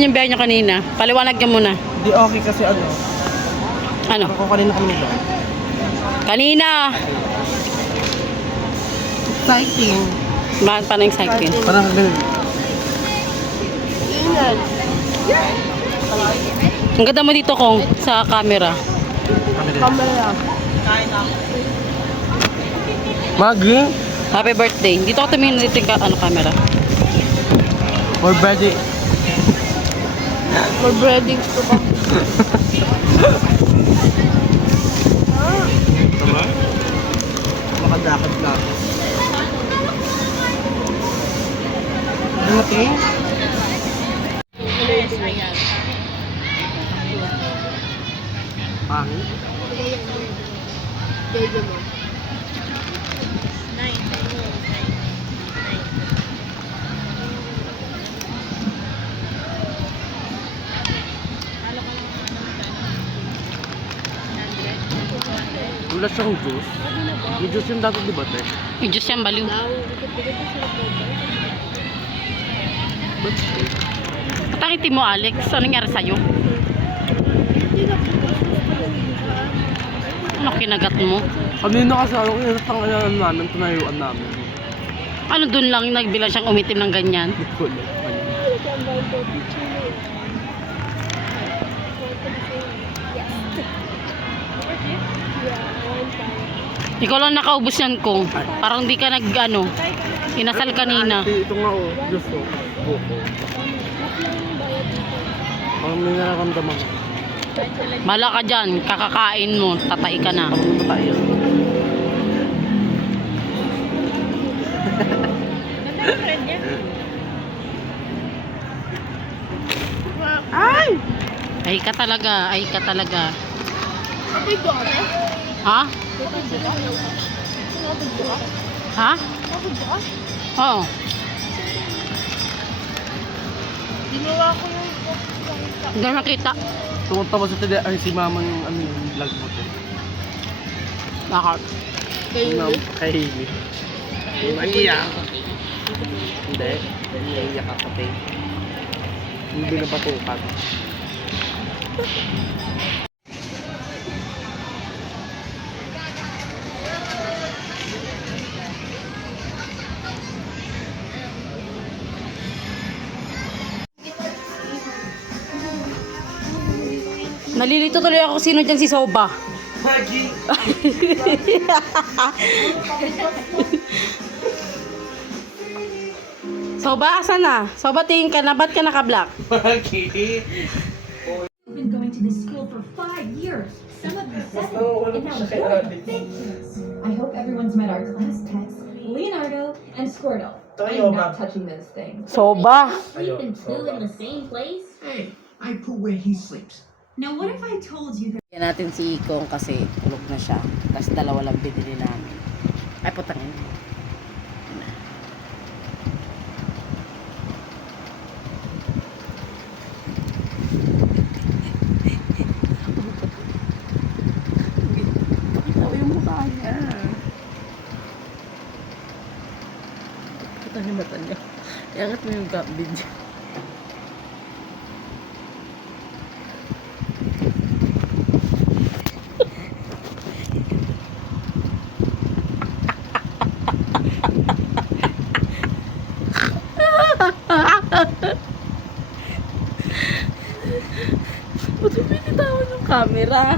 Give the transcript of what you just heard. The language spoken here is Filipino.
naman yung biyahe niyo kanina? Paliwanag niyo muna. Di okay kasi ano. Ano? Ako kanina kami nito. Kanina! Exciting. Bakit pa na-excited? Parang ganun. Ang ganda mo dito, Kong, sa camera. Camera. Magi. Happy birthday. Dito ako tumingin dito yung camera. Or ready. Or breading ko ba? Tama? Makadakad na ako. Dumating? Pangit? Jojo mo. Wala siyang juice. Yung juice yung dapat di ba, te? Yung Diyos yan, baliw. Patangiti mo, Alex. Ano nangyari sa'yo? Ano kinagat mo? Kanina kasi ano, inatangalan namin, tunayuan namin. Ano dun lang nagbilang siyang umitim ng ganyan? Kulo. Ikaw lang nakaubos yan, Kong. Parang di ka inasal kanina. Ito nga oh, juice oh. Buko. Parang may nararamdaman ko. Mala ka dyan, kakakain mo, tatay ka na. Ano tayo? Ay! Ay ka talaga, ay ka talaga. Ay, gano'n? Ha? Ha? Oo. Ginawa ko yung Hindi na nakita. Tungkol sa tila, ay si mama yung ano yung vlog mo to. Bakit? Kayo kay Hailey. Maiiyak. Hindi. Naiiyak ka pati. Hindi binabatukan. Nalilito tuloy ako sino dyan si Soba. Maggie! Soba, asan na? Soba, tingin ka na. Ba't ka naka-black? Maggie! Been going to this school for 5 years. Some of you 7, and now you're ridiculous. I hope everyone's met our class pets, Leonardo and Squirtle. I'm not touching those things. Soba. Sleep and poo in the same place? Hey, I poo where he sleeps. Now what if I told you that Yan natin si Ikong kasi tulog na siya. Tapos dalawa lang binili namin. Ay, putangin. Pakita mo yung mukha niya. Pakita niyo mata niya. Iangat mo yung video. Ba't binitawan yung camera?